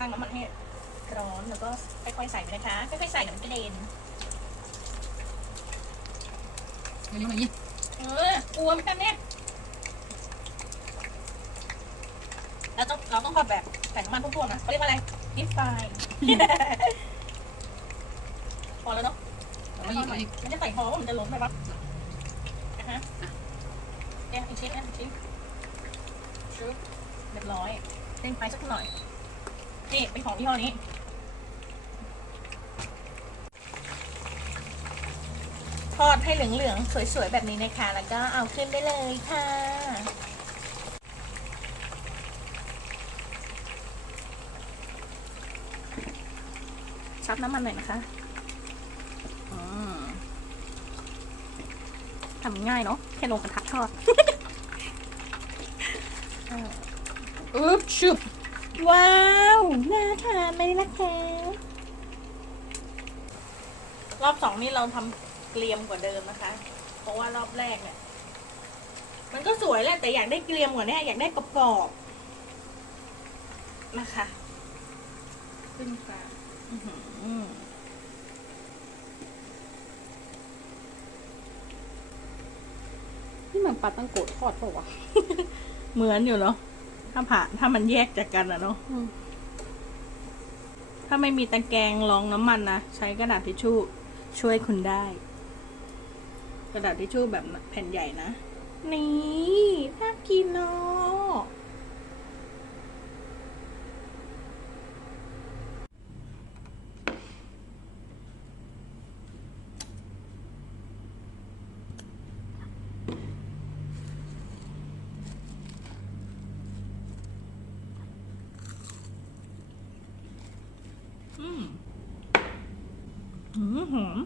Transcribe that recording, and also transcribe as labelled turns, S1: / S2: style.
S1: ตั้งน้ำมันให้ร้อนแล้วก็ค่อยๆใส่ไปนะคะค่อยๆใส่เดี๋ยวมันกระเด็น
S2: เดี๋ยวนี้มาอีก
S1: เออกลัวเหมือนกันเนี่ยเราต้องเราต้องทอดแบบใส่น้ำมันทั่วๆนะเขาเรียกว่าอะไรดิฟไฟพอแล้วเนาะ
S2: เอาอีกเอาอีก
S1: ไม่ได้ใส่พอว่ามันจะล้นไปปะนะฮะเนี่ยอีกชิ้นเนี่ยอีกชิ้นชุบเรียบร้อยเล่นไฟสักหน่อย นี่เป็นของยี่ห้อนี้ทอดให้เหลืองๆสวยๆแบบนี้นะคะ แล้วก็เอาขึ้นได้เลยค่ะชับน้ำมันหน่อยนะคะทำง่ายเนาะแค่ลงกระทะทอด อึ๊บชุบ ว้าว น่าทานไหมล่ะคะรอบสองนี่เราทำเกลียมกว่าเดิมนะคะ เพราะว่ารอบแรกเนี่ย มันก็สวยแหละแต่อยากได้เกลียมกว่านี้อยากได้กรอบๆนะคะ ขึ้นค่ะอื้อหือ
S2: นี่มันปลาตั้งโกดทอดเปล่าวะ
S1: เหมือนอยู่เนาะ ถ้าผ่าถ้ามันแยกจากกันอะเนาะ
S2: อืม
S1: ถ้าไม่มีตะแกรงรองน้ำมันนะใช้กระดาษทิชชู่ช่วยคุณได้ กระดาษทิชชู่แบบแผ่นใหญ่นะ นี่น่ากินเนาะ อืมอืมหอม